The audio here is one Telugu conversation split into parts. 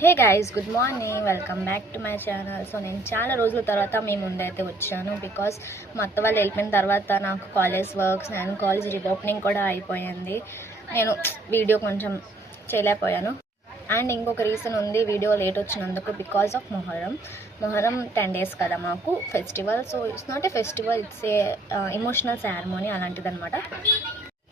Hey guys, good morning. Welcome back to my channel. So నేను చాలా రోజుల తర్వాత మీ ముందైతే వచ్చాను. బికాస్ మా అత్త వాళ్ళు వెళ్ళిపోయిన తర్వాత నాకు college works and college reopening కూడా అయిపోయింది. నేను వీడియో కొంచెం చేయలేకపోయాను. అండ్ ఇంకొక రీజన్ ఉంది వీడియో లేట్ వచ్చినందుకు. బికాజ్ ఆఫ్ మొహరం 10 days కదా మాకు festival. So it's not a festival, it's a emotional ceremony అలాంటిది అనమాట.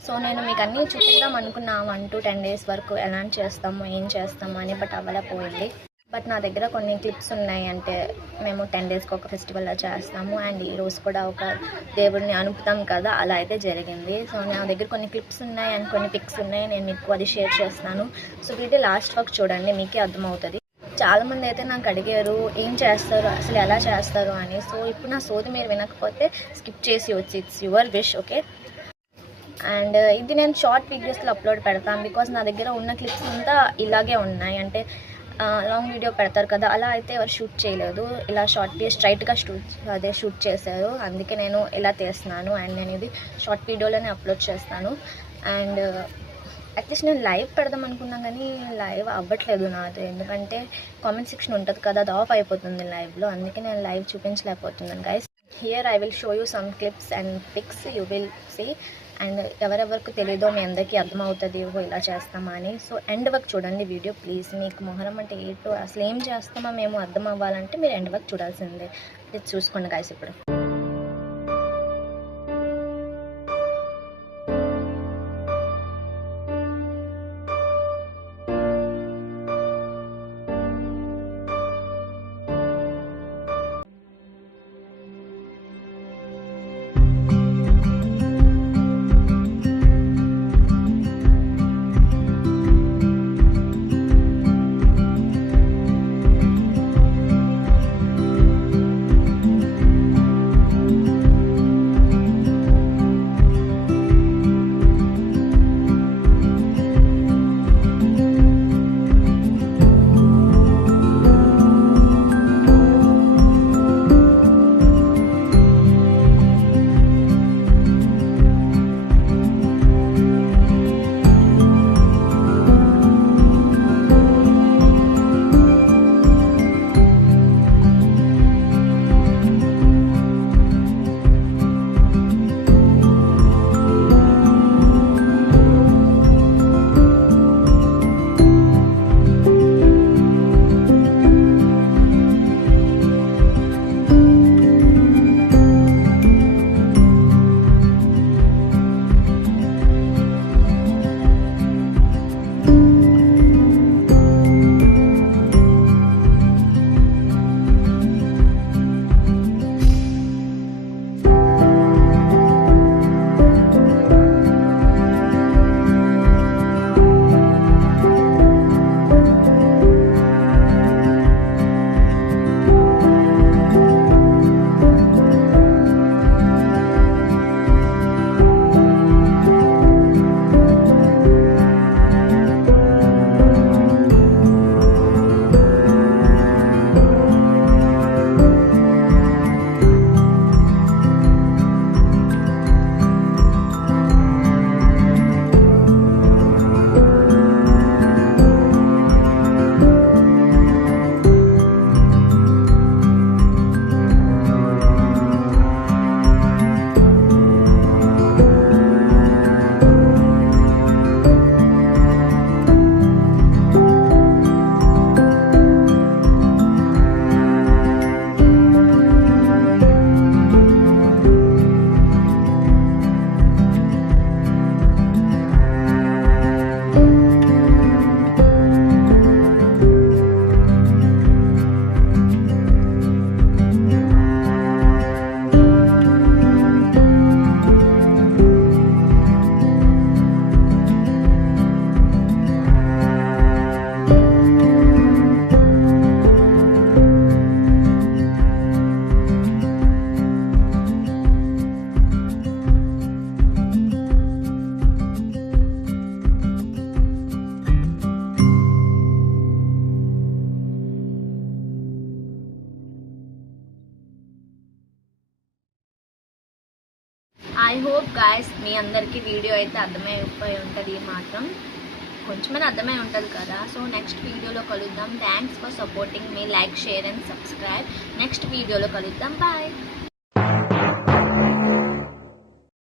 సో నేను మీకు అన్నీ చూపిద్దాం అనుకున్నా 1 to 10 days వరకు ఎలా చేస్తాము ఏం చేస్తాము అని. బట్ అవ్వలేకపోయింది. బట్ నా దగ్గర కొన్ని క్లిప్స్ ఉన్నాయి. అంటే మేము 10 daysకి ఒక ఫెస్టివల్లా చేస్తాము అండ్ ఈరోజు కూడా ఒక దేవుడిని అనుపుతాం కదా, అలా అయితే జరిగింది. సో నా దగ్గర కొన్ని క్లిప్స్ ఉన్నాయి అండ్ కొన్ని పిక్స్ ఉన్నాయి. నేను మీకు అది షేర్ చేస్తాను. సో వీడియో లాస్ట్ వరకు చూడండి, మీకే అర్థమవుతుంది. చాలామంది అయితే నాకు అడిగారు ఏం చేస్తారు, అసలు ఎలా చేస్తారు అని. సో ఇప్పుడు నా సోది మీరు వినకపోతే స్కిప్ చేసి వచ్చి, it's your wish, okay. And ఇది నేను షార్ట్ వీడియోస్లో అప్లోడ్ పెడతాను. బికాజ్ నా దగ్గర ఉన్న క్లిప్స్ అంతా ఇలాగే ఉన్నాయి. అంటే లాంగ్ వీడియో పెడతారు కదా, అలా అయితే ఎవరు షూట్ చేయలేదు. ఇలా స్ట్రైట్గా షూట్ చేశారు. అందుకే నేను ఇలా తీస్తున్నాను. అండ్ నేను ఇది షార్ట్ వీడియోలోనే అప్లోడ్ చేస్తాను. అండ్ అట్లీస్ట్ నేను లైవ్ పెడదాం అనుకున్నాను కానీ లైవ్ అవ్వట్లేదు నాది. ఎందుకంటే కామెంట్ సెక్షన్ ఉంటుంది కదా, అది ఆఫ్ అయిపోతుంది లైవ్లో. అందుకే నేను లైవ్ చూపించలేకపోతున్నాను guys. Here I will show you some clips and pics, you will see. And ఎవరెవరికి తెలీదో మీ అందరికీ అర్థమవుతుంది ఇలా చేస్తామా అని. సో ఎండ్ వరకు చూడండి వీడియో ప్లీజ్. మీకు మొహరం అంటే ఏంటో అసలు ఏం చేస్తామో మేము అర్థం అవ్వాలంటే మీరు ఎండ్ వరకు చూడాల్సిందే. ఇది చూసుకోండి గైస్. ఇప్పుడు ఐ హోప్ గాయస్ మీ అందరికీ వీడియో అయితే అర్థమైపోయి ఉంటుంది మాత్రం. కొంచెమైనా అర్థమై ఉంటుంది కదా. సో నెక్స్ట్ వీడియోలో కలుద్దాం. Thanks for supporting me. Like, share and subscribe. Next వీడియోలో కలుద్దాం. బాయ్.